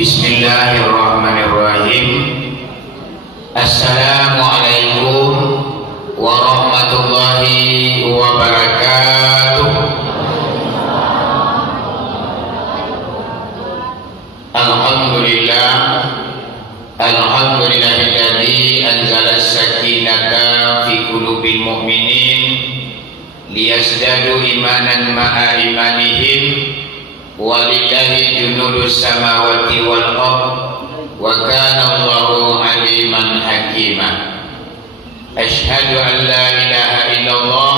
Bismillahirrahmanirrahim. Assalamualaikum warahmatullahi wabarakatuh. Alhamdulillah, alhamdulillahilladzi anzala as-sakinata fi qulubil mu'minin liyazdadu imanan ma'a imanihim. Walillahi junudus samawati wal ardh wa kana Allahu aliman hakima. Asyhadu an la ilaha illallah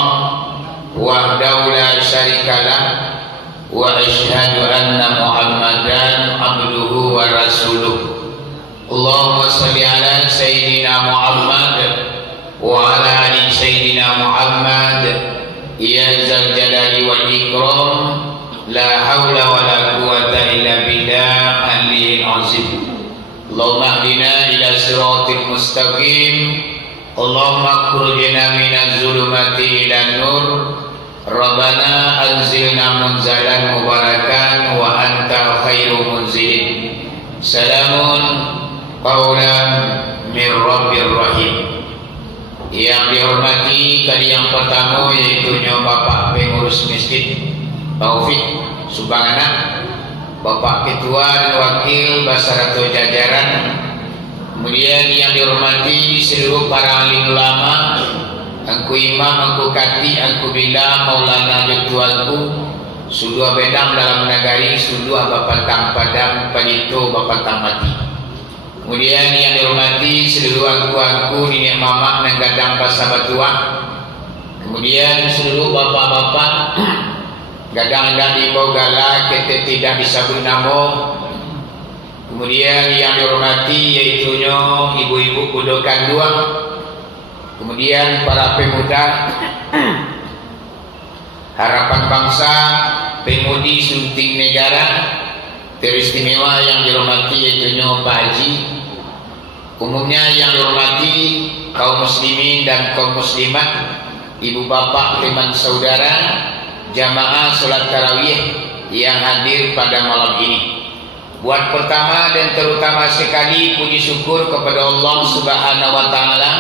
wahdahu la syarikalah wa asyhadu anna Muhammadan abduhu wa rasuluh. Allahumma shalli ala sayyidina Muhammad wa ala ali sayyidina Muhammad ya zal jalali wal ikram. La haula wa la quwata illa billah al-aliyyil azim. Allahumma hdina ila siratil mustaqim. Allahumma akhrijna minaz zulumati ilan nur. Rabbana anzilna munzalan mubarakan wa anta khairu munzilin. Salamun qawlan min rabbir rahim. Yang dihormati kali yang pertama yaitu Bapak Pengurus Masjid Taufik Subangana, Bapak Ketua dan Wakil Basaratul Jajaran, kemudian yang dihormati seluruh para alim ulama, Angku Imam, Angku Kati, Angku Bila, Maulana Jatualku, Sudua Bedang dalam Nagari, Sudua Bapak Tang Padam, Palito Bapak Tang Mati. Kemudian yang dihormati seluruh angku-angku Nenek Mamak Nenggadang Pasabatua, kemudian seluruh bapak-bapak gadang-gadang di Bogala kita tidak disebut nama. Kemudian yang dihormati yaitu ibu-ibu Kudokan Dua, kemudian para pemuda Harapan Bangsa, Pemudi Sunting Negara teristimewa yang dihormati yaitu Pak Haji, umumnya yang dihormati kaum muslimin dan kaum muslimat, ibu bapak, teman saudara, jamaah sholat tarawih yang hadir pada malam ini. Buat pertama dan terutama sekali puji syukur kepada Allah Subhanahu wa taala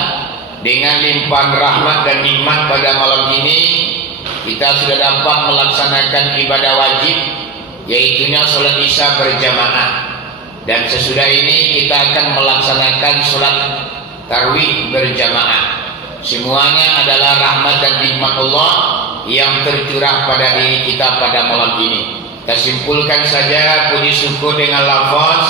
dengan limpahan rahmat dan nikmat pada malam ini kita sudah dapat melaksanakan ibadah wajib yaitunya sholat isya berjamaah, dan sesudah ini kita akan melaksanakan sholat tarawih berjamaah. Semuanya adalah rahmat dan nikmat Allah yang tercurah pada diri kita pada malam ini. Kita simpulkan saja puji syukur dengan lafaz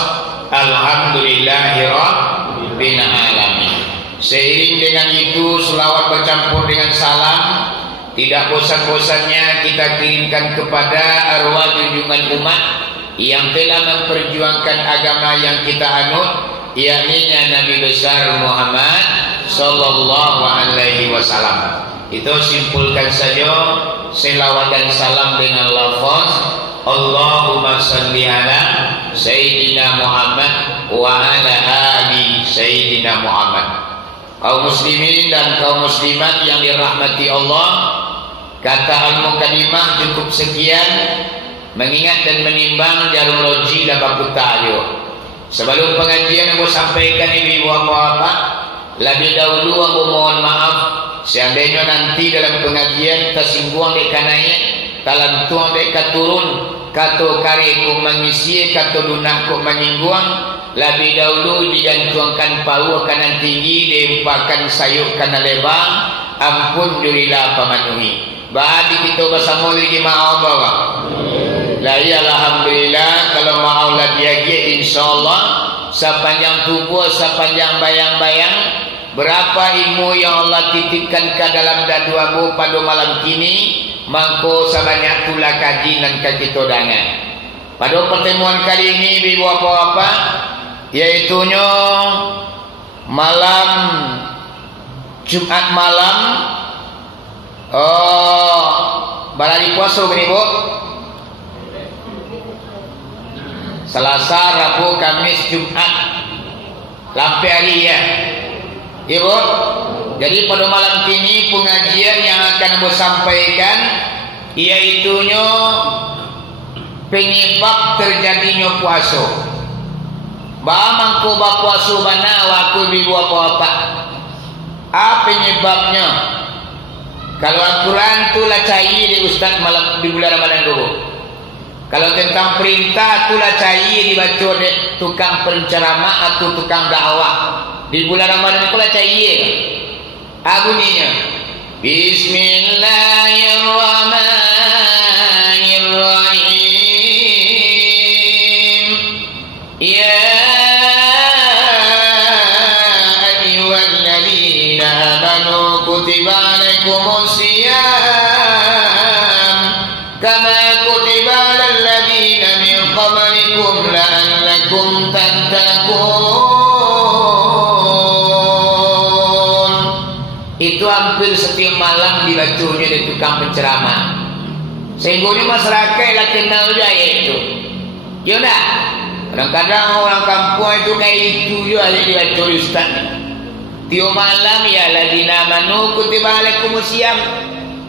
Alhamdulillahirabbil alamin. Seiring dengan itu selawat bercampur dengan salam tidak bosan-bosannya kita kirimkan kepada arwah junjungan umat yang telah memperjuangkan agama yang kita anut, yakni Nabi besar Muhammad sallallahu alaihi wasallam. Itu simpulkan saja selawat dan salam dengan lafaz Allahumma salli ala Sayyidina Muhammad wa ala ali Sayyidina Muhammad. Kaum muslimin dan kaum muslimat yang dirahmati Allah, kata al-mukaddimah cukup sekian mengingat dan menimbang jarum loji dan baku tayo. Sebelum pengajian yang saya sampaikan ibu bapak, lebih dahulu aku mohon maaf seandainya nanti dalam pengajian tersinggung dekananya talantuang deka turun Kata kari ku mengisi, kata lunak ku menyingguang. Lebih dahulu digantuangkan paru kanan tinggi, diumpakan sayuk kanan lebar. Ampun durilah pamanuhi. Badi kita bersama lagi ma'au bawa. La ya alhamdulillah, kalau ma'au lah diagi insyaAllah. Sepanjang tubuh, sepanjang bayang-bayang, berapa ilmu yang Allah titipkan ke dalam daduamu pada malam kini, mangko sebanyak tulah kaji dan kita dangan. Pada pertemuan kali ini ibu apa-apa, yaitunya malam Jumat malam, barang puasa begini bu, Selasa, Rabu, Kamis, Jumat, sampai hari ya, ibu. Jadi pada malam ini pengajian yang akan ibu sampaikan, iaitunya penyebab terjadinya puasa. Bamangku bapuasa bana waktu ibu apa-apa. Apa penyebabnya? Kalau Al-Quran tu lah cair di Ustaz malam di bulan Ramadan dulu. Kalau tentang perintah tu lah cair dibaca oleh tukang penceramah atau tukang dakwah. Di bulan Ramadan tu lah cair. Bunyinya Bismillahirrahmanirrahim. Ya ayyuhalladzina amanu kutiba alaikumus siyam kama kutiba alal ladzina min qablikum la'allakum tattaqun. Itu hampir setiap malam dibacanya di tukang penceramah. Sehingga masyarakat lah kenal dia itu. Ya dah. Kadang-kadang orang kampung itu kayak itu juga ada dibaca Ustaz. Tiap malam ya ladzina amanu kutiba alaikumus siyam.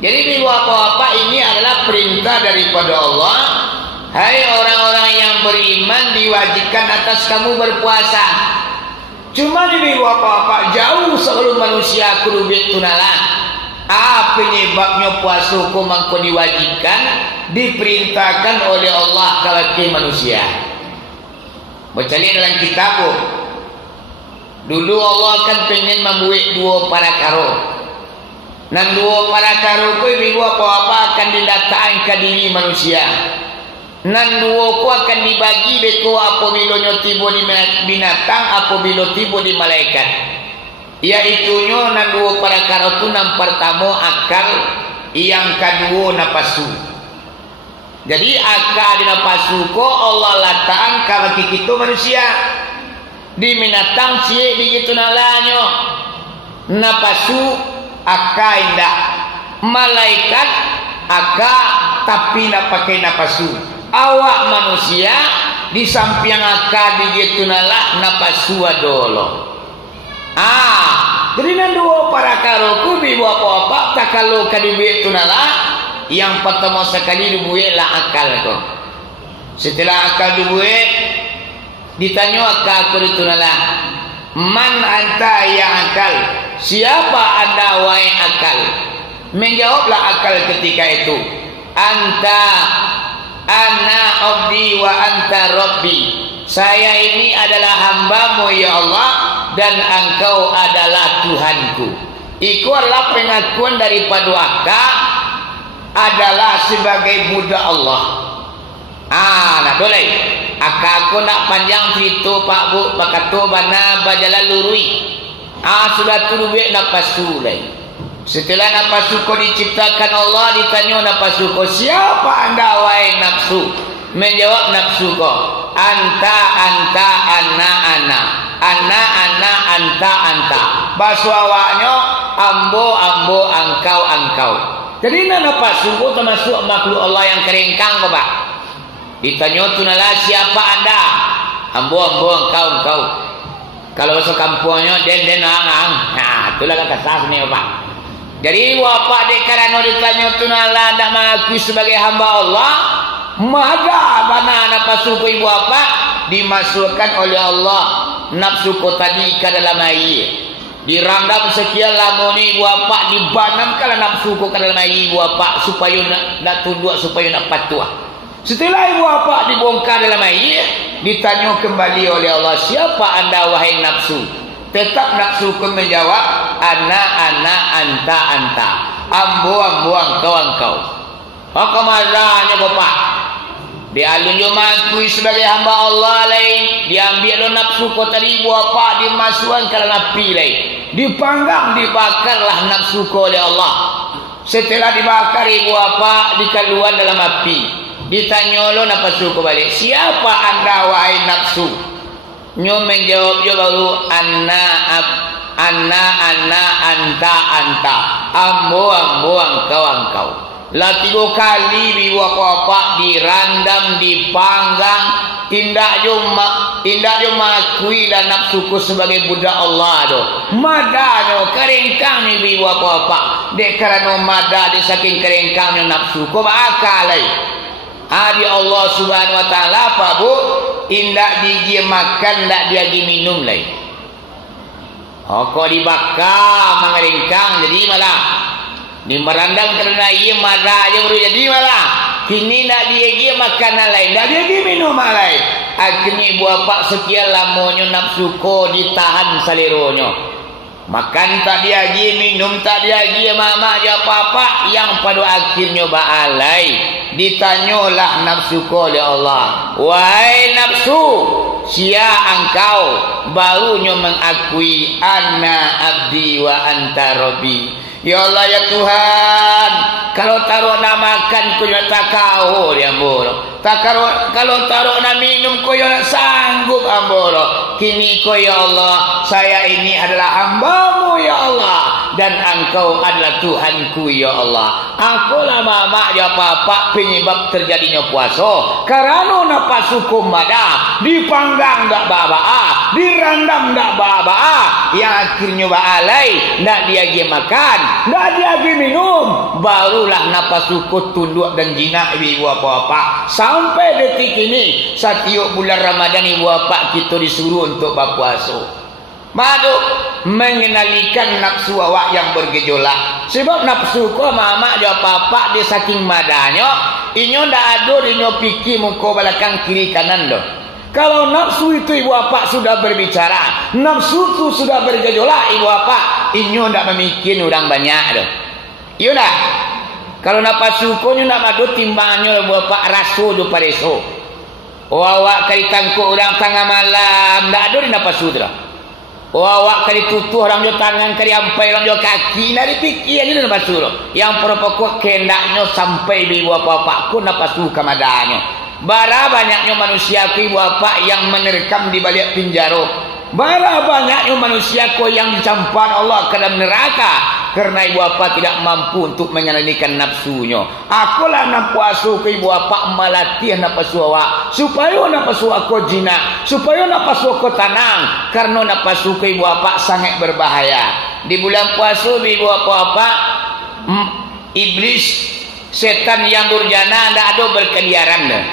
Jadi ibu apa-apa ini adalah perintah daripada Allah. Hai orang-orang yang beriman, diwajibkan atas kamu berpuasa. Cuma ibu apa-apa jauh sebelum manusia kurubit tunala. Penyebabnya puasa hukum mangko diwajibkan, diperintahkan oleh Allah kepada manusia. Baca lihat dalam kitab. Dulu Allah kan pengen membuat dua para karo. Dan dua para karo ku ibu apa-apa akan diletakkan ke diri manusia. Dan dua ku akan dibagi beko apabila tiba di binatang, apabila tiba di malaikat. Iaitunya nan dua para karo tu yang pertama akal, yang kedua napasu. Jadi akal dan napasu ko Allah letakkan ke bagi kita manusia. Di binatang cie begitu nalanya. Napasu akal indah. Malaikat akal tapi nak pakai napasu. Awak manusia di samping akal begitu nala napasu adolo. Jadi nan dua para karoku bibu apa-apa tak kalau kadibuat tunala yang pertama sekali dibuatlah akal ko. Setelah akal dibuat ditanya akal ko tunala, man anta ya akal, siapa anda wahai akal? Menjawablah akal ketika itu, anta ana abdi wa anta rabbi. Saya ini adalah hambamu ya Allah, dan engkau adalah Tuhanku. Itu adalah pengakuan daripada akal adalah sebagai budak Allah. Nak boleh. Akal aku nak panjang cerita Pak Bu, bakato bana bajala lurui. Sudah tu duit napasu lagi. Setelah napasu kau diciptakan Allah, ditanya napasu kau, siapa anda wahai nafsu? Menjawab nafsu kau, anta ana anta. Bahasa awaknya ambo angkau. Jadi nafsu kau termasuk makhluk Allah yang keringkang kau Pak. Ditanya tunala, siapa anda? Ambo engkau. Kalau masuk kampungnya den ang. Itulah kan kasar ni Pak. Jadi bapak dek karena ditanya tunala ndak mengaku sebagai hamba Allah, maka bana nafsu ku ibu apa dimasukkan oleh Allah nafsu ku tadi ke dalam air. Dirandam sekian lama ni ibu apa dibanam kalau nafsu ku ke dalam air ibu apa supaya nak tunduk, supaya nak patuh. Setelah ibu bapa dibongkar dalam air, ditanya kembali oleh Allah, siapa anda wahai nafsu? Tetap nafsu pun menjawab, ana, anta. Ambo, engkau. Apa mazahnya bapak? Dialun dia mengakui sebagai hamba Allah lain. Diambil nafsu kau tadi ibu bapa, dimasukkan ke dalam api lain. Dipanggang, dibakarlah nafsu kau oleh Allah. Setelah dibakar ibu bapa, dikeluarkan dalam api. Ditanya lo nafsu kembali, siapa anda wahai nafsu? Nyo menjawab dia baru, ana, anta. Ambo, engkau. Lah 3 kali ibu bapa dirandam, dipanggang, tindak jo mengakui dan nafsuku sebagai budak Allah do. Madano kerengkang ni ibu bapa. Dek kerana mada di saking kerengkangnya nafsuku bakalai. Di Allah subhanahu wa ta'ala apa bu? Indak dia makan, ndak dia minum lagi. Kau dibakar mengeringkang jadi malah dimerandang kerana ia marah aja baru jadi malah. Kini ndak dia makanan lain, ndak dia minum lain. Akhirnya ibu bapa sekian lamanya nafsu ko ditahan salironya. Makan tak diagi, minum tak diagi, mama aja apa-apa, yang pada akhirnya baalai. Ditanyalah nafsu ko oleh Allah, wahai nafsu, sia engkau? Barunya mengakui, ana abdi wa anta rabbi. Ya Allah ya Tuhan, kalau taruh nak makan ku nak takau dia amboro. Kalau taruh nak minum ku nak sanggup amboro. Kini ku ya Allah, saya ini adalah hamba-Mu ya Allah, dan Engkau adalah Tuhanku ya Allah. Akulah mama ya papa penyebab terjadinya puasa. Karena nafasuku mada, dipanggang dak baba, dirandam dak baba, yang akhirnya baalai, ndak dia makan, ndak dia minum, barulah nafasuku tunduk dan jinak ibu bapa. Sampai detik ini, setiap bulan Ramadan ibu bapa kita disuruh untuk berpuasa. Madu mengenalikan nafsu awak yang bergejolak. Sebab nafsu ko mama dia papa dia saking madanya, inyo ndak ada inyo fikir muka belakang kiri kanan doh. Kalau nafsu itu ibu bapa sudah berbicara, nafsu itu sudah bergejolak ibu bapa, inyo ndak memikir orang banyak doh. Iya ndak? Kalau nafsu ko nyo ndak madu timbangannya ibu bapa raso do pareso. Awak kali tangkuk orang tengah malam, ndak ada di nafsu dah. Awak kali tutuh orang jo tangan, kali ampai orang jo kaki, nak dipikir ni nafsu lo. Yang pokok kendaknya sampai ibu bapa ku nafsu kamadanya. Bara banyaknya manusia ku ibu bapa yang menerkam di balik penjara. Bara banyaknya manusia ku yang dicampar Allah ke dalam neraka karena ibu bapa tidak mampu untuk mengendalikan nafsunya. Akulah nafsu ku ibu bapa melatih nafsu awak supaya nafsu aku jinak, supaya nafsu aku tenang, karena nafsu ku ibu bapa sangat berbahaya. Di bulan puasa ibu bapa iblis setan yang durjana ndak ada berkeliaran dah.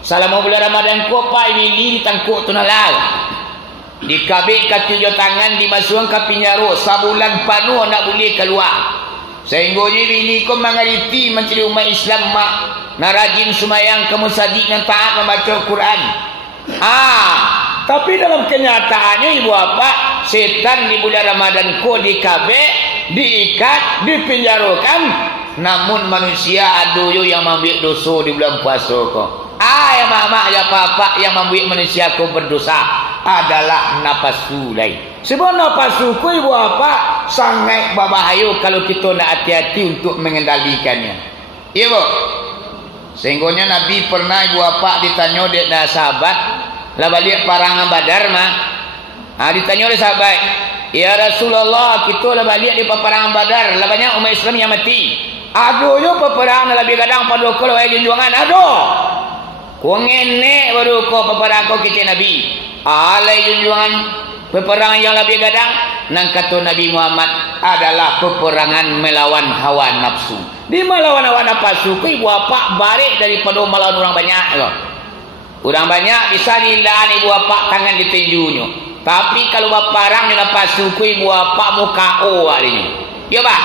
Selama bulan Ramadan ku pak ini tangkuk tunalau. Dikabik kaki jo tangan, dimasukkan ke penjara sebulan penuh nak boleh keluar. Sehingga bini ko mengerti menteri umat Islam mak nak rajin semayang kamu sadik dan taat membaca Quran. Tapi dalam kenyataannya ibu bapa setan di bulan Ramadan ko dikabik, diikat, dipinjarakan. Namun manusia ada yang membuat dosa di bulan puasa ko. Ya mama ya papa yang membuat manusia ko berdosa adalah nafsu lain. Sebab nafsu ku ibu bapa sangat berbahaya kalau kita nak hati-hati untuk mengendalikannya. Iya bu. Sehingga Nabi pernah ibu bapa ditanya oleh sahabat, lah balik perangan Badar mah. Ditanya oleh sahabat, ya Rasulullah, kita lah balik di peperangan Badar, lah banyak umat Islam yang mati. Aduh yo peperangan lebih kadang pada kalau junjungan aduh. Ku ngene baru ko peperangan ko kita Nabi. Alai junjungan peperangan yang lebih gadang nang kata Nabi Muhammad adalah peperangan melawan hawa nafsu. Di melawan hawa nafsu ku ibu bapa balik daripada melawan orang banyak loh. Orang banyak bisa dilan ibu bapa tangan ditinjunya. Tapi kalau peperang di nafsu ku ibu bapa muka hari ini. Ya pak.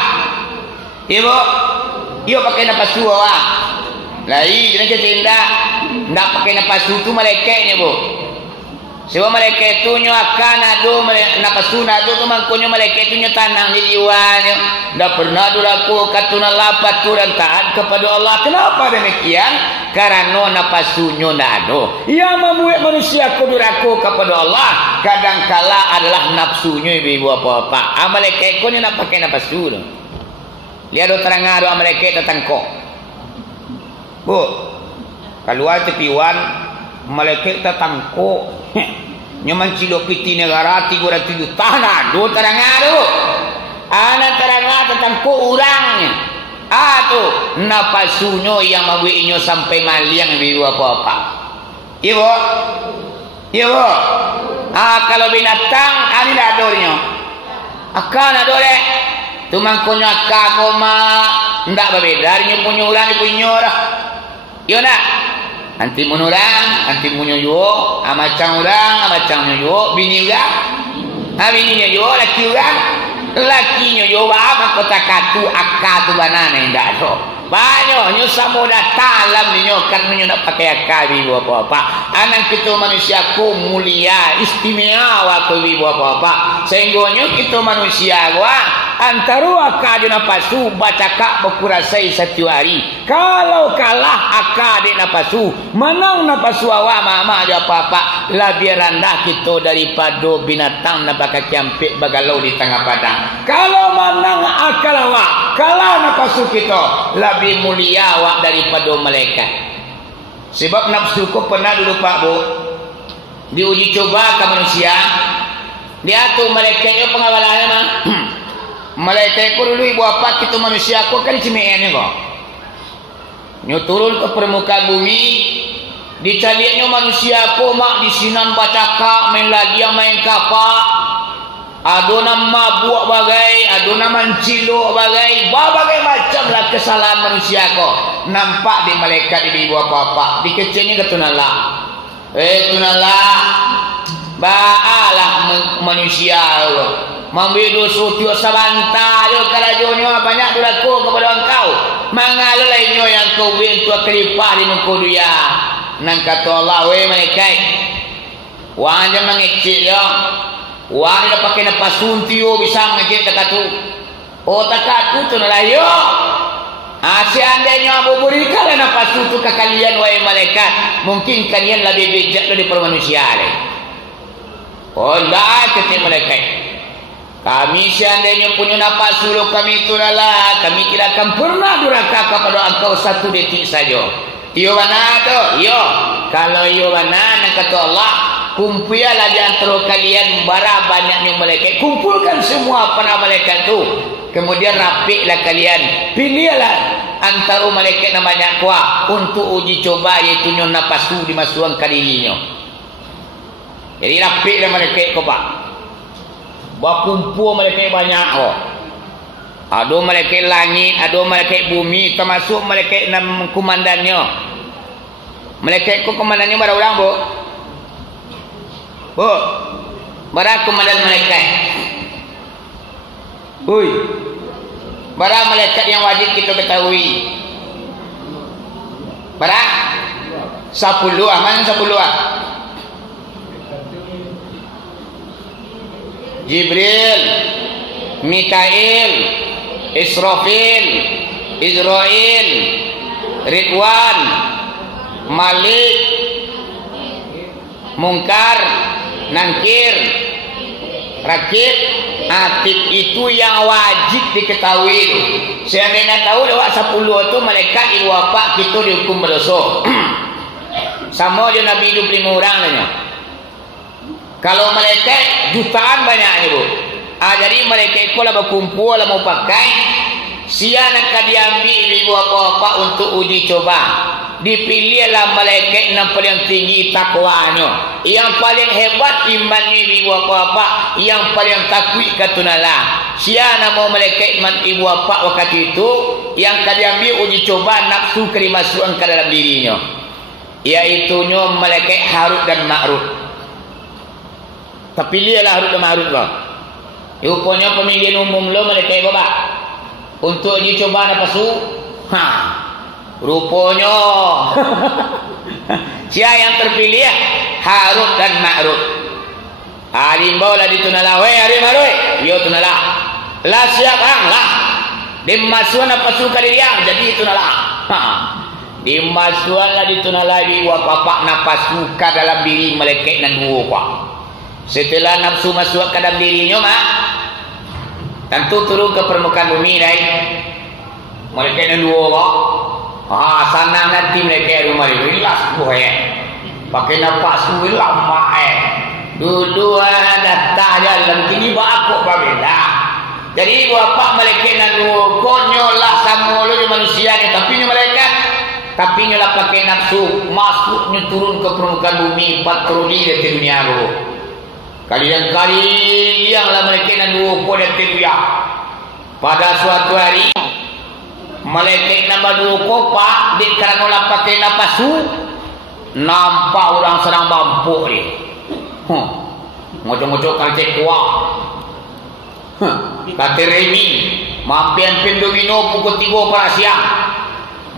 Ibu, yo pakai nafsu awak. Lai jangan ketindak. Ndak pakai nafsu tu malaikatnya bu. Sebab malaikat tu nyo akan ado nafsu nado tu mangkonyo malaikat tu nyo tanang di jiwanya. Ndak pernah dulaku katuna lapat turan taat kepada Allah. Kenapa demikian? Karena nafsu nyo ndak ado. Yang membuat manusia kuduraku kepada Allah kadangkala adalah nafsunya ibu apa-apa. Malaikat ko nyo nak pakai nafsu tu. Lihat do terang ado malaikat datang kok. Bu, keluar tepiwan malaikat datang kok. Nyaman cilo piti negara 300 juta na do terang ado. Ana terang datang kok urangnya. Atuh napasunyo yang mabuinyo sampai maliang ibu apa-apa. Ibu. Ibu. Kalau binatang ani dadornyo. Akan adore. Tumangkonyo akagoma ndak bebedarnyo punya urang punya ora. Yo nak. Anti munurang, anti munyo yo, amacang urang, amacang yo, bini urang. Bininya yo laki urang. Lakinya yo ba kota katu akatu banana indak do. Banyak nyo samo datalam nyo kan nyo nak pakai akabi apa-apa. Anak kita manusia ku mulia, istimewa ku apa-apa. Sehingga nyo kita manusia gua antara akade napasu baca kak berkurasai satu hari. Kalau kalah akade napasu, menang napasu awak mama ada apa-apa, lebih rendah kita daripada binatang nak pakai kiampik bagalau di tengah padang. Kalau menang akal awak, kalah napasu kita, lebih mulia awak daripada malaikat. Sebab nafsu ku pernah dulu Pak Bu diuji coba ke manusia. Dia tu malaikatnya pengawalannya mah. Malaikat ku dulu ibu apa kita manusia ku kan cimeannya kok. Nyo turun ke permukaan bumi, dicaliannya manusia ku mak disinan bacaka main lagi yang main kapak. Adona mabuk bagai, adona mancilo bagai, berbagai macamlah kesalahan manusia ko. Nampak di malaikat di ibu apa-apa, di kecilnya ke tunala. Tunala, baalah manusia lo. Mambidu sutio sabanta yo karajonyo banyak dulaku kepada engkau. Mangalu lainyo yang kau bintu kelipah di muka dia. Nang kata Allah we malaikat. Wang jangan ngecil yo. Wang dah pakai napas suntio bisa ngecil takatu. Oh takatu tu nalayo. Seandainya Abu berikan napas suntu ke kalian wahai malaikat, mungkin kalian lebih bijak daripada manusia. Oh enggak kata malaikat. Kami seandainya punya nafas dulu kami itu adalah kami tidak akan pernah durhaka kepada engkau satu detik saja. Iyo mana tu? Iyo. Kalau iyo mana kata Allah, kumpulilah di antara kalian bara banyaknya malaikat. Kumpulkan semua para malaikat tu. Kemudian rapiklah kalian. Pilihlah antara malaikat namanya kuat untuk uji coba iaitu nafas tu dimasukkan ke dirinya. Jadi rapiklah malaikat kau Pak. Berkumpul malaikat banyak oh. Ada malaikat langit, ada malaikat bumi, termasuk malaikat enam komandannya. Malaikat ku komandannya berapa orang bu? Bu, berapa komandan malaikat? Hui, berapa malaikat yang wajib kita ketahui? Berapa? 10 ah, mana 10 ah? Jibril, Mikail, Israfil, Israel, Ridwan, Malik, Munkar, Nangkir, Rakib, Atib. Itu yang wajib diketahui itu. Seandainya tahu lewat 10 itu malaikat ilu apa kita dihukum berdosa. Sama je Nabi 25 orang lainnya. Kalau malaikat jutaan banyak ibu. Jadi malaikat itu lah berkumpul lah mau pakai. Sia nak diambil ibu apa-apa untuk uji coba. Dipilihlah malaikat yang paling tinggi takwanya. Yang paling hebat imannya ibu apa-apa. Yang paling takwi katunala. Sia nama malaikat iman ibu apa waktu itu. Yang diambil uji coba nafsu kerimasuan ke dalam dirinya. Iaitunya malaikat Harut dan Ma'ruf. Tapi lihatlah Harut dan Marut kau. Rupanya pemilihan umum lo malaikat bapak. Untuk dicoba nafsu. Rupanya siapa yang terpilih ya? Harut dan Ma'ruf. Alimbau lah ditunala. Weh hari marui. Yo tunala. Lah siap lah. Dimasuan apa suka dia jadi tunala. Dimasuan lah ditunala biwa papak napa suka dalam diri melekek dan dua pak. Setelah nafsu masuk ke dalam dirinya mak, tentu turun ke permukaan bumi dah. Melekek dan dua pak. Sana nanti melekek rumah dia. Rilas buaya. Pakai nafas lama dua datang jalan kini aku berbeda. Jadi bapak melekek dan konyolah sama lu manusia ni tapi mereka tapi nyolah pakai nafsu masuknya turun ke permukaan bumi patroli dari dunia lu. Kali yang lah melekek dan dari dunia. Pada suatu hari melekek nama dua kopak di kerana pakai nafsu nampak orang sedang bambuk ni. Ngocok-ngocok kalcek kuah. Kata Remi mampian pin domino pukul 3 pada siang.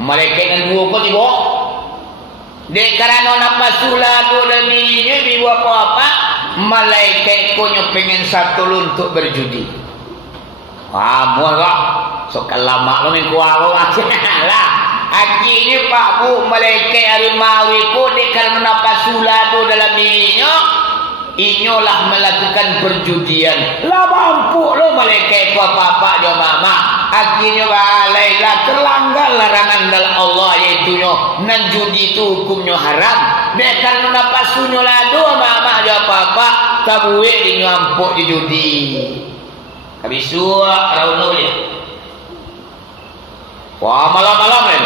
Malaikat dan dua pukul 3. Dek kerana nafsu lagu dan dirinya biwa apa-apa. Malaikat konyo pengen satu untuk berjudi. Mual sok lama lo main kuah lah. Akhirnya Pak Bu malaikat hari mawi ko dek kerana nafsu lagu dalam dirinya. Inyolah melakukan perjudian. Lah mampu lo malaikat ku apa-apa dia mama. Akhirnya balailah terlanggar larangan dalam Allah iaitu nan judi itu hukumnya haram. Dia karena nafsunya ladu mama dia apa-apa tabuwe di ngampuk di judi. Habis suak rauno dia. Wah malam-malam ni.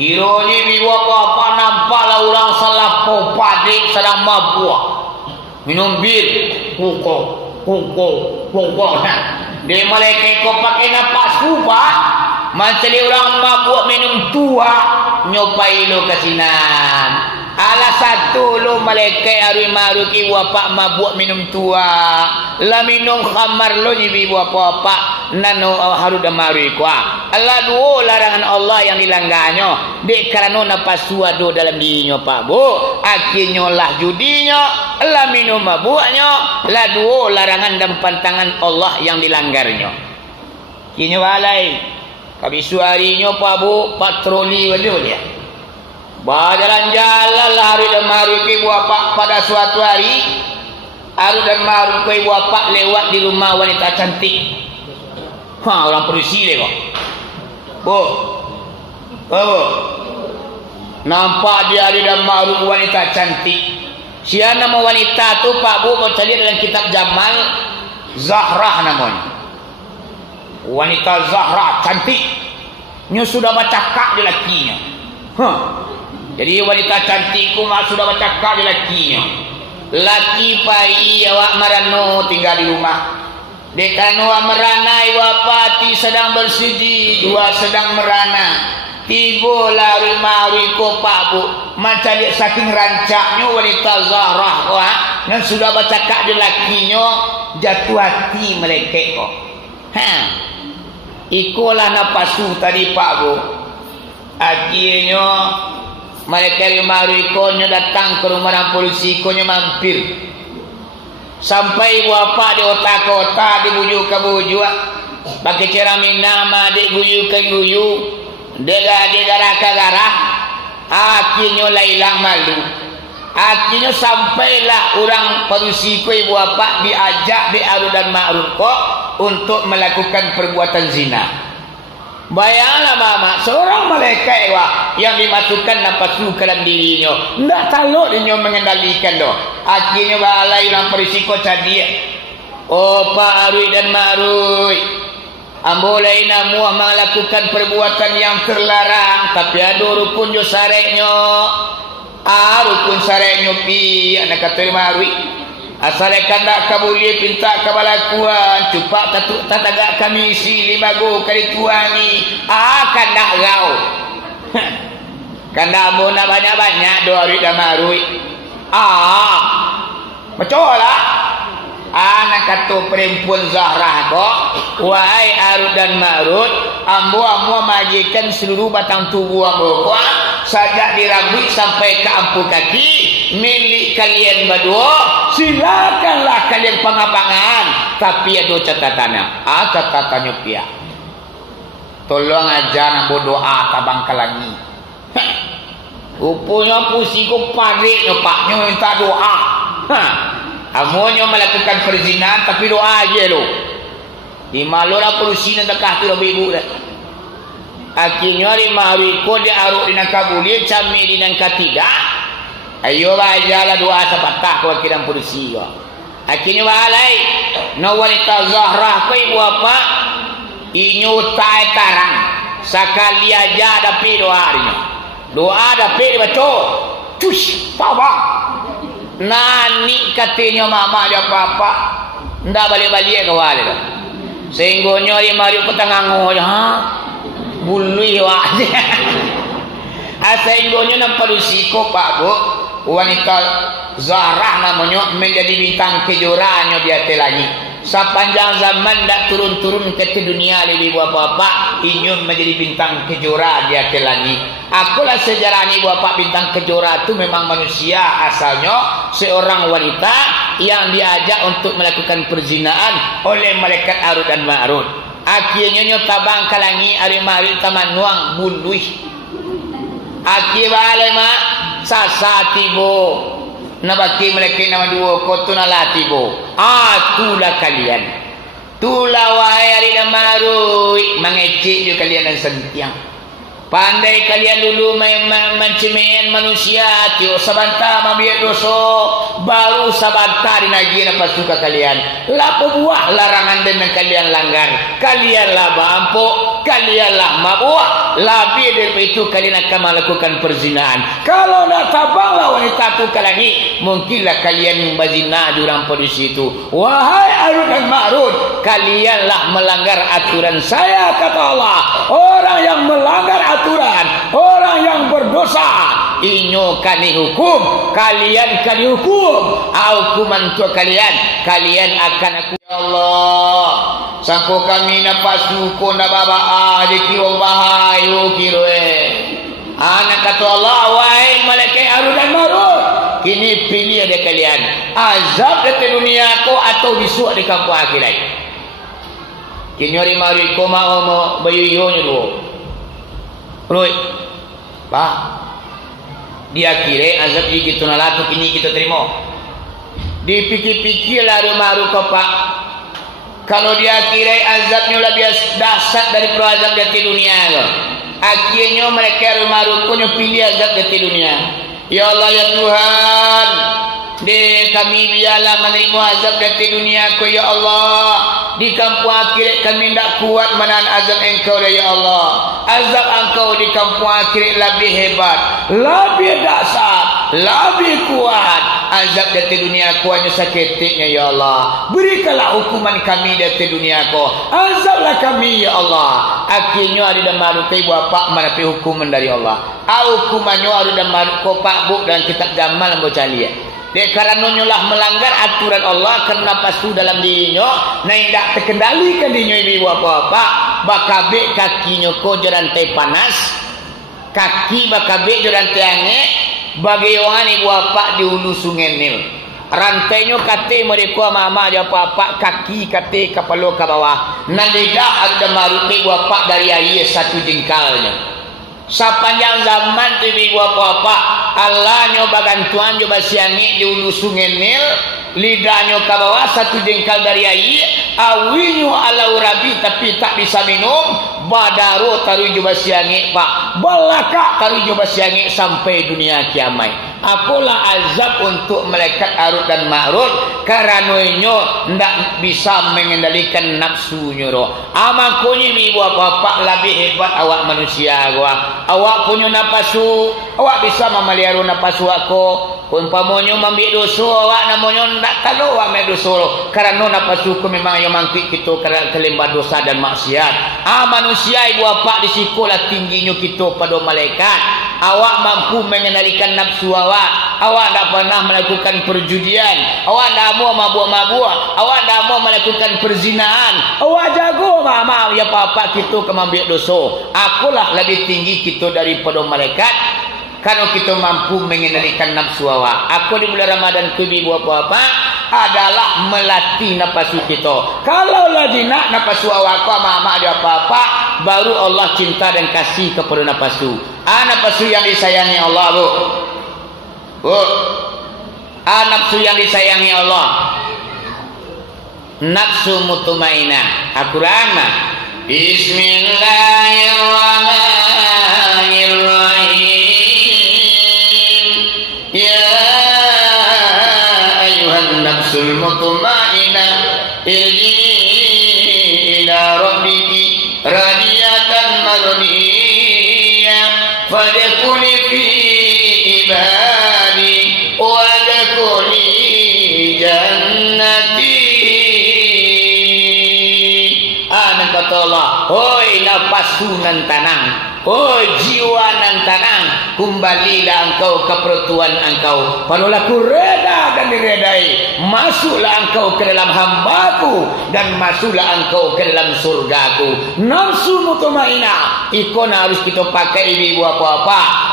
Kiranya biwa apa-apa nampaklah orang salah popadik sedang mabuk. Minum bir, pukul. Dia malaikat kau pakai nafas subah, macam orang mabuk minum tua, nyopai lo kasinan. Alah satu lo malaikat hari maruki wapak mabuk minum tua, la minum khamar lo nyibi wapak nano haru damari kuah. Allah dua larangan Allah yang dilanggarnya. Dek kerana nafas suado dalam dirinya Pak Bu. Akhirnya lah judinya, lah minum mabuknya, lah dua larangan dan pantangan Allah yang dilanggarnya. Kini walai. Habis harinya Pak Bu patroli betul dia. Berjalan-jalan lah hari dan maru ke bapak pada suatu hari. Hari dan maru ke bapak lewat di rumah wanita cantik. Orang polisi dia kok. Bu. Nampak dia hari dan maru wanita cantik. Siapa nama wanita tu Pak Bu baca lihat dalam kitab Jamal. Zahrah namanya. Wanita Zahrah cantik. Nya sudah baca kak di lakinya. Jadi wanita cantik ku sudah baca kak di lakinya. Laki pai awak marano tinggal di rumah. Dekano meranai wapati sedang bersiji, dua sedang merana. Tiba lari mari ko Pak Bu. Macam dia saking rancaknya wanita Zahrah wah, dan sudah baca kak di lakinya jatuh hati melekek kok. Ikulah napasu tadi Pak Bu. Akhirnya mereka maru ikonnya datang ke rumah polisi, ikonnya mampir. Sampai bapak di otak-otak dibujuk ke bujuk. Pakai cermin nama di guyu ke guyu. Dega garah. Akhirnya lah hilang malu. Akhirnya sampailah orang polisi ku ibu bapak diajak bi'aru dan ma'ruf kok untuk melakukan perbuatan zina. Bayanglah mama, seorang malaikat yang dimasukkan nafsu ke dalam dirinya. Tidak tahu dia mengendalikan doh. Akhirnya balai orang perisiko cadia. Oh Pak Arui dan Marui, amboleh namu melakukan perbuatan yang terlarang. Tapi ada rukun jo sareknya. Rukun sareknya pi anak kata Marui. Asal kandak kabuli pinta kabalakuan cupak tatagak kami isi 5 go kali tuangi kandak gau kandak muna banyak-banyak 2 duit dan marui betul lah Anak kata perempuan Zahrah kok, wahai Harut dan Marut, ambo majikan seluruh batang tubuh ambo kok, sajak dirambut sampai ke ampu kaki, milik kalian berdua. Silakanlah kalian pengapangan, tapi ada catatannya. Catatannya pia. Tolong aja nambo doa tabang kalangi. Rupanya pusiku parik paknya minta doa. Amonyo melakukan perzinahan tapi doa aja lo. Di malora perusinan tekah tu ibu dah. Akhirnya di mariko dia aruk dengan kabuli cami dengan ketiga. Ayo bajalah doa sepatah kau kira perusi kau. Akhirnya balai. No wanita Zahrah kau ibu apa? Inyu tai tarang. Sekali aja dapat doa harinya. Doa dapat betul. Tush, papa. Nani katanya mama dia apa-apa. Ndak balik-balik ke wale dah. Sehinggonya dia mari ke tengah ngoja. Bului wae. Sehinggonya nampak risiko Pak Bu. Wanita Zahrah namanya menjadi bintang kejuaraannya dia telangi. Sepanjang zaman tak turun-turun ke dunia lebih bapak inyun menjadi bintang kejora dia telangi. Akulah sejarah ni bapak bintang kejora itu memang manusia asalnya seorang wanita yang diajak untuk melakukan perzinahan oleh malaikat Harut dan Marut. Akhirnya nyo tabang kalangi ari mari taman nuang bundui. Akhir bale mak sasa tibo. Nabaki malaikat nama dua kotuna latibo. Tulah kalian. Tulah wahai ari dan Marut mengecek je kalian dan sentiang. Pandai kalian dulu mencemehkan manusia, tio sabanta mabiak dosa, baru sabanta dinagi apa suka kalian. Lapo buah larangan dan kalian langgar. Kalianlah bampuk, kalianlah mabuk. Lebih dari itu kalian akan melakukan perzinahan. Kalau nak tabanglah wanita itu kalangi, mungkinlah kalian berzina durang pada situ. Wahai Harut dan Marut, kalianlah melanggar aturan saya kata Allah. Orang yang melanggar aturan, orang yang berdosa, inyo kani hukum, kalian kani hukum. Hukuman untuk kalian akan aku. Ya Allah, sangko kami napa suko na baba di kiro bahayu kiroe. Anak kata Allah, wahai malaikat Harut dan Marut, kini pilih ada kalian, azab di dunia ko atau disuk di kampung akhirat. Kini hari mari ko mau bayuyonya dulu. Roy, Pak, dia kira azab gitu nalatu kini kita terima. Dipikir-pikir lalu maru ko Pak. Kalau dia kira azabnya lebih dahsyat dari azab di dunia ko. Akhirnya mereka maru punya pilih azab di dunia. Ya Allah ya Tuhan, kami biarlah menerima azab di dunia ko ya Allah. Di kampung akhirat kami tidak kuat menahan azab engkau ya Allah. Azab engkau di kampung akhirat lebih hebat, lebih dahsyat, lebih kuat. Azab di dunia ku hanya seketiknya ya Allah. Berikanlah hukuman kami di dunia ku. Azablah kami ya Allah. Akhirnya ada maru ibu bapak menapi hukuman dari Allah. Hukumannya ada maru ko Pak Bu dan kitab Jamal baca lihat. Karena nyolah melanggar aturan Allah karena pasu dalam dirinya na tidak terkendalikan dirinya ibu bapak bakabe kakinya ko jerantai panas kaki bakabe jerantai ange bagi orang ibu bapak di hulu sungai Nil rantainya kate mereka mama aja bapak kaki kate kepala ke bawah na lidah ada maru ibu bapak dari air satu jengkalnya. Sepanjang zaman tu ibu bapak Allah nyoba gantuan nyoba siangi di hulu sungai Nil lidahnya ke bawah satu jengkal dari air awinyo ala urabi tapi tak bisa minum badaro taruh nyoba siangi Pak balaka taruh nyoba siangi sampai dunia kiamat. Akulah azab untuk malaikat Harut dan Marut karena tidak bisa mengendalikan nafsunya roh. Amakunya ibu bapak lebih hebat awak manusia gua. Awak punya napasu, awak bisa memelihara napasu aku. Umpamanya ambil dosa awak namanya tidak tahu awak ambil dosa karena napasu ku memang yang mangkik kita kerana kelembah dosa dan maksiat. Manusia ibu bapak di sikolah tingginya kita pada malaikat. awak mampu mengendalikan nafsu awak tak pernah melakukan perjudian, awak tak mau mabuk-mabuk, awak tak mau melakukan perzinahan, awak jago maaf ya apa kita kemambil dosa. Akulah lebih tinggi kita daripada malaikat kalau kita mampu mengendalikan nafsu awak. Aku di bulan Ramadan kubi buat apa adalah melatih nafsu kita. Kalau lagi nak nafsu awak kau mak dia apa-apa, baru Allah cinta dan kasih kepada nafsu. Nafsu yang disayangi Allah, Bu. Nafsu yang disayangi Allah. Nafsu mutmainnah. Al-Quran Bismillahirrahmanirrahim. Ya ayuhan nafsul mutmainnah irji'i ila rabbiki radiyatan mardiyah fadkhuli fi ibadi wadkhuli jannati. Kata Allah, hoi nafsu nan tanang, hoi jiwa nan tanang, kembalilah engkau ke pertuan engkau. Padulah ku reda dan diredai. Masuklah engkau ke dalam hambaku dan masuklah engkau ke dalam surgaku. Nafsu mutmainnah ikon harus kita pakai ibu apa-apa.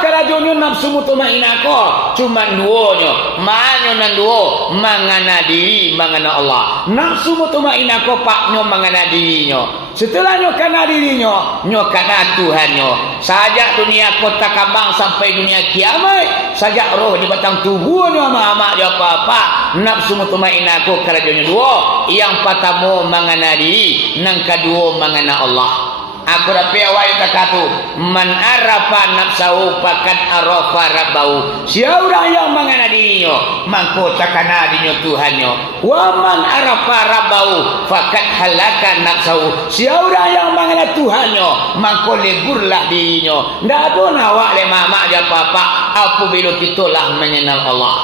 Kerajonyo nafsu mutmainnah ko cuma duonyo, manyo nan duo mangana diri mangana Allah. Nafsu mutmainnah ko paknyo mangana dirinya. Setelah nyo kana dirinya, nyo kana Tuhannya. Sajak dunia kota kambang sampai dunia kiamat, sajak roh di batang tubuhnya ama-ama dia apa-apa. Nafsu mutmainnah ko kerajonyo duo. Yang pertama mangana diri, nang kedua mangana Allah. Aku dapat awak kata man arafa nafsahu faqad arafa rabbahu. Siapa yang mengana dirinya maka takana dirinya Tuhannya. Wa man arafa rabbahu faqad halaka nafsahu. Siapa yang mengana Tuhannya maka leburlah dirinya. Ndak pun awak le mak dia apa-apa apabila kita lah mengenal Allah.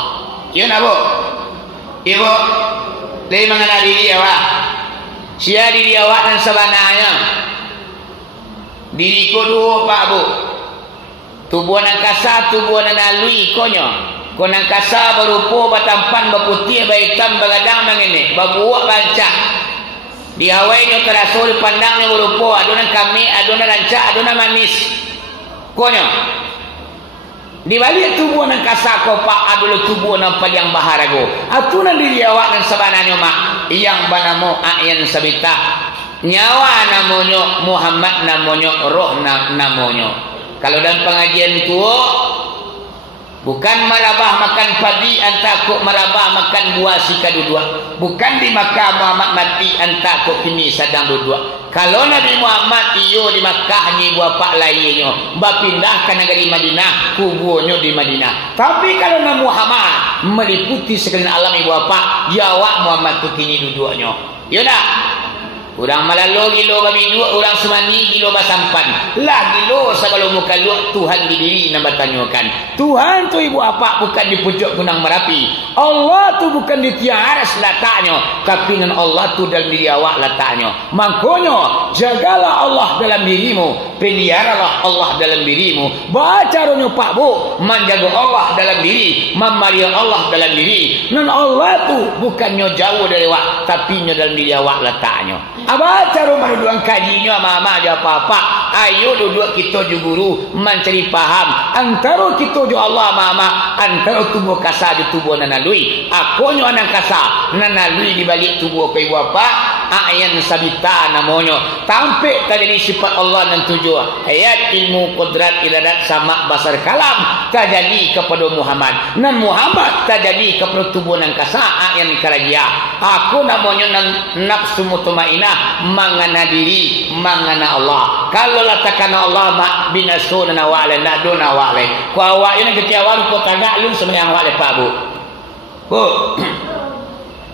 Ya nak Bu? Ibu le mengana diri awak. Sia diri awak dan sebenarnya diri ko dua Pak Bu. Tubuh nan kasar, tubuh nan alui konyo. Ko nan kasar berupa batampan berputih hitam begadang mangene, babuak bancak. Di hawainya terasul pandangnya berupa adonan kami, adonan rancak, adonan manis. Konyo. Di balik tubuh nan kasar ko Pak adalah tubuh nan paling baharago. Atunan diri awak nan sebenarnya mak yang banamo ayan sabita. Nyawa namanya Muhammad namanya roh namanya. Kalau dalam pengajian tua bukan merabah makan padi antakuk merabah makan buah si kadudua. Bukan di Makkah Muhammad mati antakuk kini sedang dudua. Kalau Nabi Muhammad iyo di Makkah ni buah pak lainnya berpindah ke negeri Madinah, kuburnya di Madinah. Tapi kalau Nabi Muhammad meliputi sekalian alam ibu apa, jawab Muhammad tu kini duduknya. Ya tak? Orang malalo gilo babi dua, orang semani gilo basampan. Lah gilo sebelum muka luak Tuhan di diri nak bertanyakan. Tuhan tu ibu apa bukan di pucuk gunung Merapi. Allah tu bukan di tiang aras letaknya, tapi dengan Allah tu dalam diri awak letaknya. Makanya jagalah Allah dalam dirimu, peliharalah Allah dalam dirimu. Baca runyo Pak Bu, menjaga Allah dalam diri, memaria Allah dalam diri. Dan Allah tu bukannya jauh dari awak, tapi dalam diri awak letaknya. Abaca rumah duduan kajinya mama aja apa-apa. Ayo duduk kita ju guru mencari paham antara kita ju Allah mama, antara tubuh kasar ju tubuh nanalui. Akonyo anak kasar nanalui di balik tubuh ke ibu apa ayan sabita namanya. Tampik tadi sifat Allah dan tujuh ayat ilmu qudrat iradat sama basar kalam terjadi kepada Muhammad. Nan Muhammad terjadi kepada tubuh nan kasar ayan karagia. Aku namanya nafsu mutmainnah mangana diri mangana Allah. Kalau latakana Allah mak binasuna wa'ala naduna wa'ala. Ku awak ini kecewa ku tagak lu sebenarnya awak lepak Bu. Bu.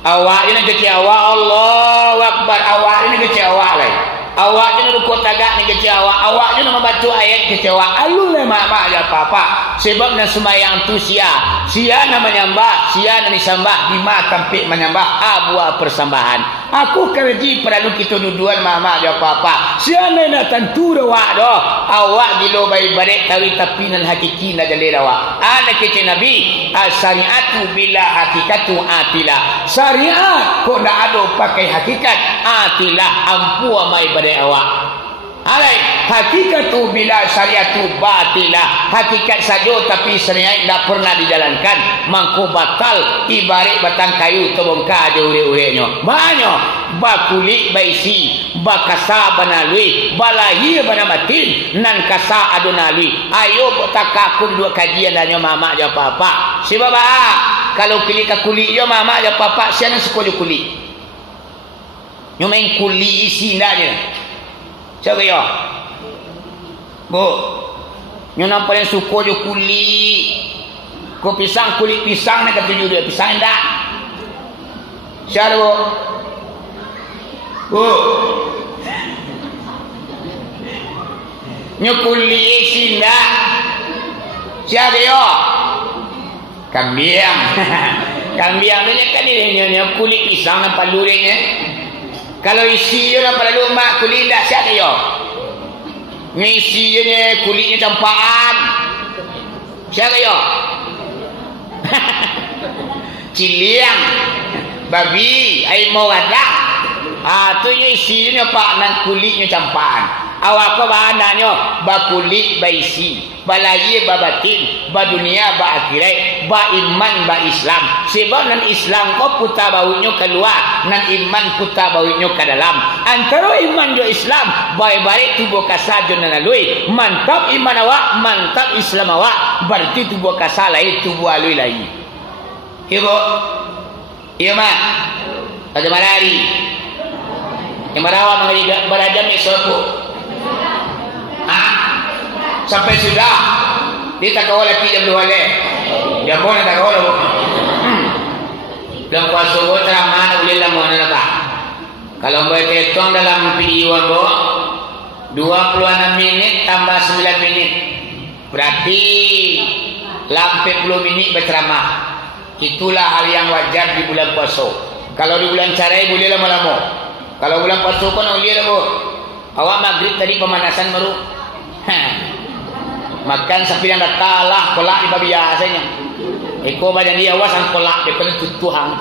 Awak ini kecewa Allahu Akbar. Awak ini kecewa lai. Awak ini ruku tagak ni kecewa. Awak ini membaca ayat kecewa. Alun le mak ya apa-apa. Sebab nak sembahyang tu sia. Sia nak menyembah, sia nak disembah, di mak tampik menyembah buah persembahan. Aku kerji perlu kita nuduan mama dia apa-apa. Siapa nak tentu awak dah. Awak gilo baik barik tawi tapi nan hakiki na jalera awak. Ada kece Nabi, syariatu bila hakikatu atilah. Syariat kau nak ada pakai hakikat atilah ampu amai barik awak. Alai hakikatu bila syariatu batilah. Hakikat saja tapi syariat tak pernah dijalankan. Mangko batal ibarat batang kayu terbongkar aja ure-urenya. Banyak bakulik baisi bakasa banalui balahir banamatin nan kasa adonalui. Ayo takakun dua kajian danyo mama je apa-apa. Si baba kalau kulit ka kulit yo mama je apa-apa sian sekolah kulit. Nyo main kulit isi ndanya. Siapa ya? Bu, nyo nampak yang suko je kulit. Ko pisang kulit pisang nak kata dia pisang dah. Siapa bu? Bu. Nyo kulit isi ndak. Siapa ya? Kambing. Kambing ni kan ni kulit pisang nampak lurenya. Kalau isi dia pada lumah kulit dah siapa yo? Ngisi dia kulitnya campaan. Siapa yo? Ciliang, babi, ai mau ada. Tu isi dia pak nan kulitnya campaan. Awak ko bahananyo ba kulit ba isi, ba lahir ba batin, ba dunia ba akhirat, ba iman ba Islam. Sebab nan Islam ko puta baunya keluar, nan iman puta baunya ke dalam. Antara iman do Islam, ba ibarat tubuh kasajo nan alui. Mantap iman awak, mantap Islam awak, berarti tubuh kasalai tubuh alui lagi. Ibu, iya mak, ada marari. Yang marawa mengaji berajam esok. Sampai sudah dia tak kawal lagi jam 2 le. Dia pun tak kawal. Dan puasa buat ramah boleh lah mana nak. Kalau boleh hitung dalam video bo 26 minit tambah 9 minit. Berarti 80 minit berceramah. Itulah hal yang wajar di bulan puasa. Kalau di bulan carai boleh lama-lama. Kalau bulan puasa pun boleh lah bu. Awak maghrib tadi pemanasan baru. Makan sapi yang dah kalah kolak di babi biasanya. Eko badan dia awas ang kolak dia kena tutuhang.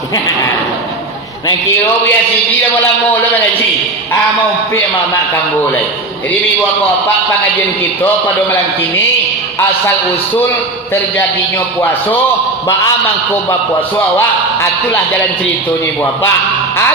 Nang kiro biasa dia lama-lama lah ngaji. Mau pe mama boleh. Jadi ibu apa-apa pengajian kita pada malam kini asal usul terjadinya puasa, baamang ko ba puasa awak, itulah jalan ceritanya ibu apa.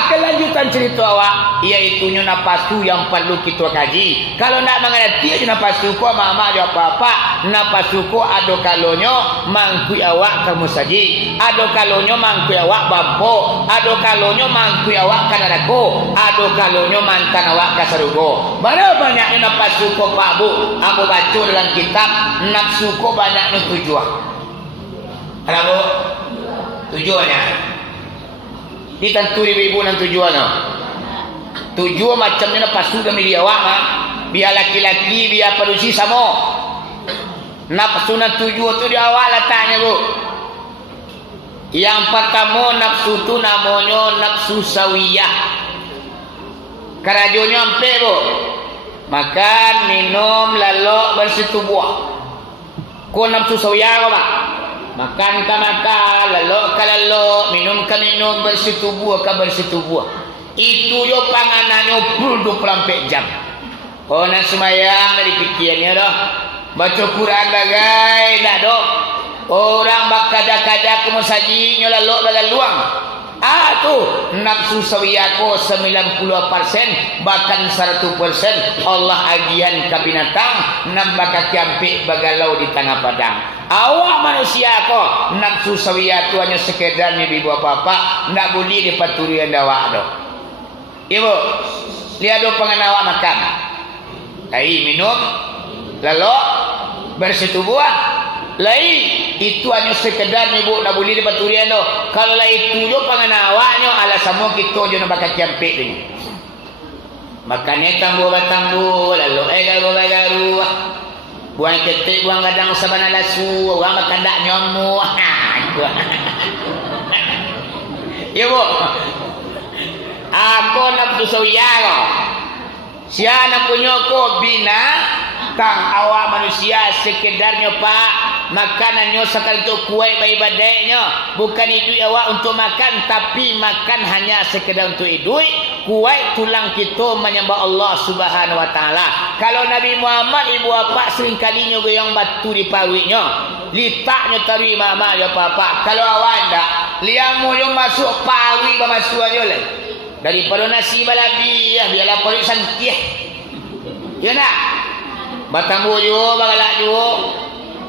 Kelanjutan cerita awak iaitu napasu yang perlu kita kaji. Kalau nak mengerti napasu ko mama dia apa-apa, napasu ko ado kalonyo mangkui awak kamu saji, ado kalonyo mangkui awak bampo, ado kalonyo mangkui awak kanadako, ado kalonyo mantan awak kasarugo. Berapa banyaknya napasu ko Pak Bu? Aku baca dalam kitab nafsu ko banyaknya tujuan. Ada Bu? Tujuannya ditenturi ibu nan tujuan. Tujuan macamnya nafsu dan dia awak biar laki-laki biar parusi sama. Nafsu nan tujuan tu di awal letaknya Bu. Yang pertama nafsu tu namanya nafsu sawiyah. Kerajonya ampe Bu. Makan, minum, lalu bersetubuh. Kau nafsu sawiyah Pak. Makan ka makan, lalu ka lalu, minum ka minum, bersetubuh ka bersetubuh. Itu yo panganannya 24 jam. Oh nak semayang dari pikirannya dah. Baca Quran bagai tak dok. Orang bakada-kada ke masajinya lalu bagai luang. Tu nafsu sawiyako 90% bahkan 100% Allah agian ke binatang nambah kaki ampik bagalau di tengah padang. Awak manusia ko nafsu sawiyako hanya sekedar ni ibu apa-apa nak boleh dipaturi anda awak do. Ibu lihat do pengen awak makan. Minum lalu bersetubuh. Lain itu hanya sekedar ibu nak boleh dapat durian tu. Kalau lah itu jo panganawanya ala samo kita jo nak bakal campik ni. Makannya tambu batambu lalu garu. Buang ketik buang gadang sabana lasu, orang makan dak nyomu. Ya Bu. Aku nafsu sawiyah ko. Siya na punyo ko binatang awak manusia sekedarnya pak makanan nyo sekali untuk kuat ibadah nyo bukan hidup awak untuk makan tapi makan hanya sekedar untuk hidup kuat tulang kita menyembah Allah Subhanahu Wa Taala. Kalau Nabi Muhammad ibu bapa sering kalinya goyang batu di pawitnya litaknya tari mama ya papa. Kalau awak ndak liamu yang masuk pawit bermasukannya lah daripada nasi balabi ya biarlah perut sangkih ya nak batang boyo bagalak juga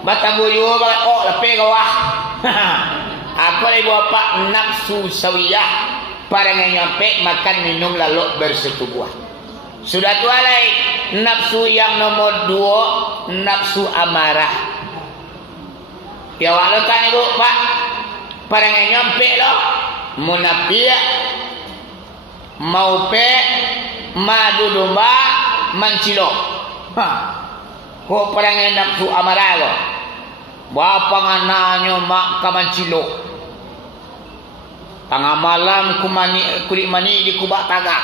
batang boyo bagalak oh lepas kawah aku lah ibu bapa nafsu sawiyah pada nyampe makan minum lalu bersetubuh sudah tu alai nafsu yang nomor 2 nafsu amarah ya walau kan ibu pak pada nyampe lo munafik mau pe madu domba mancilok ko parang nafsu amarah ko bapa ngananyo mak ka mancilok tengah malam kulit mani di kubak tagak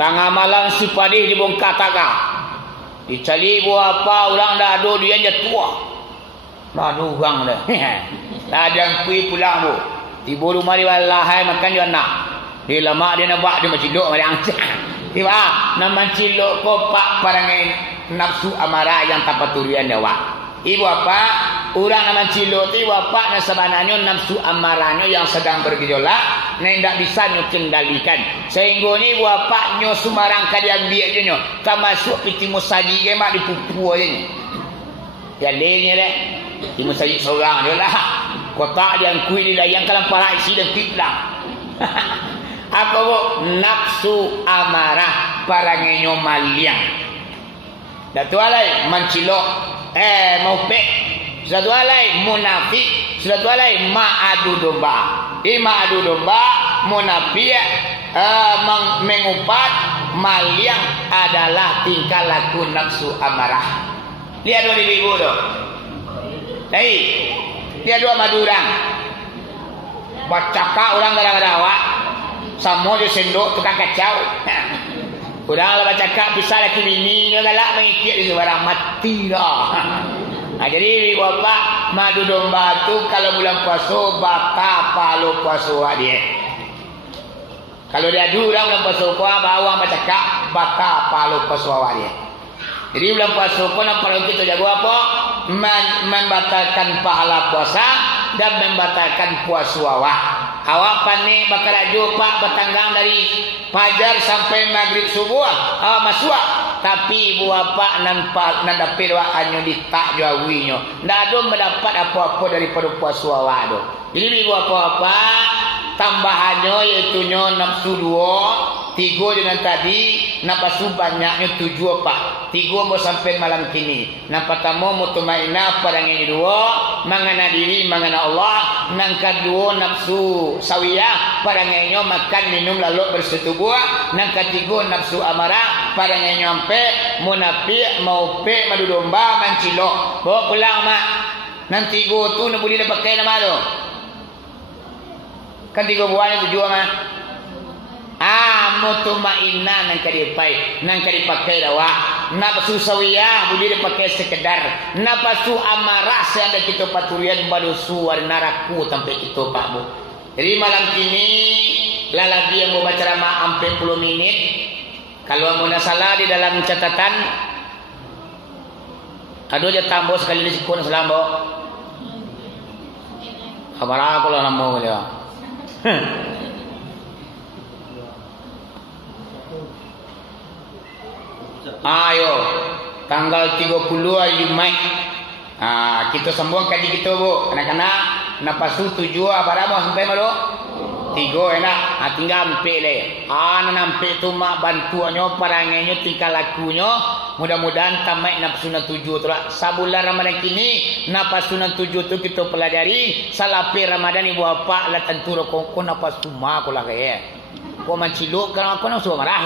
tengah malam si padih di bongkar tagak dicari buah apa orang dah ada dia je tua dah orang dah dah ada kui pulang bu tiba rumah dia lahai makan dia nak dia lama dia nampak dia mancilok mari angsa tiba nama mancilok ko pak parangai nafsu amarah yang tapaturian dewa ibu apa orang nama mancilok tu ibu apa na sebenarnya nafsu amarahnya yang sedang bergejolak na tidak bisa nyo kendalikan sehingga ni ibu apa nyo sumarang kalian biak je nyo ka masuk piti musaji ke mak dipupu aja nyo ya lenya deh di musaji seorang je lah kotak yang kuih dilayang kalang para isi dan fitlah apa bu nafsu amarah parangenyo maliang datu alai mancilok mau pek sudah tu alai munafik sudah tu alai ma'adu domba ma'adu domba munafik mengupat maliang adalah tingkah laku nafsu amarah lihat dua ibu tu lihat dua madurang bacaka orang kadang-kadang awak sama dia sendok tukang kacau kurang lah bercakap pisah laki bini dia galak mengikir di sebarang mati dah jadi bapak madu domba tu kalau bulan puasa bata palu puasa dia kalau dia ada orang bulan puasa kuah bawa bercakap bata palu puasa dia jadi bulan puasa kuah nak perlu kita jaga apa membatalkan pahala puasa dan membatalkan puasa awak panik bakal jumpa bertanggang dari fajar sampai maghrib subuh awak masuk tapi ibu bapa nampak nak dapat awak hanya ditak jawinyo ndak ada mendapat apa-apa daripada puasa awak tu jadi ibu bapa tambahannya iaitu nafsu 2 3 dengan tadi napasu banyaknya 7 apa 3 mau sampai malam kini yang pertama mutmainah pada yang kedua mengana diri mengana Allah yang kedua nafsu sawiyah pada yang makan minum lalu bersetubuh yang ketiga nafsu amarah pada yang nyampe munafik mau pe madu domba mancilok bawa pulang mak nanti go tu nak boleh pakai nama tu kan 3 buahnya 7 mah mutmainah nang kadipai nang kadipakai dawa nafsu sawiyah boleh dipakai sekedar nafsu amarah seanda kita paturian badusu warna raku sampai kita pak bu jadi malam kini lalabi yang mau baca ramah hampir 10 menit kalau mau salah di dalam catatan ada aja tambah sekali di sikun selambau kabar aku lah nama dia ayo tanggal 30 hari Mai kita sambung kaji kita bu anak-anak napasu 7 apa dah mau sampai malu 3 enak tinggal ampe le nampe tu mak bantuannya parangannya tingkah lakunya mudah-mudahan tamat nafsu 7 tu lah sabulan Ramadan kini nafsu 7 tu kita pelajari salapi Ramadan ibu bapa lah tentu kau nafsu mak kau lah kayak kau manciluk kalau aku nafsu marah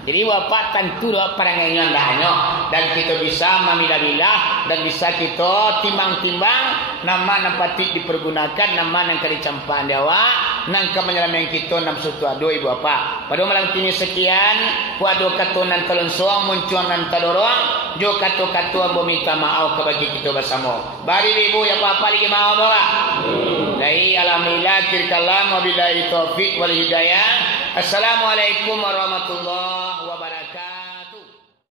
jadi bapak tentu perangannya ndahnya dan kita bisa memilah-milah dan bisa kita timbang-timbang nama yang patut dipergunakan nama yang kali campaan dewa nang kamanyalameng kita nam sutu ado ibu apa. Pada malam kini sekian ku ado katonan talon soang muncuangan tadorong jo kato-kato ambo minta maaf kebagi kita bersama. Bari ibu ya apa lagi mau bola. Lai alhamdulillah kirkalam wabillahi taufik wal hidayah. Assalamualaikum warahmatullahi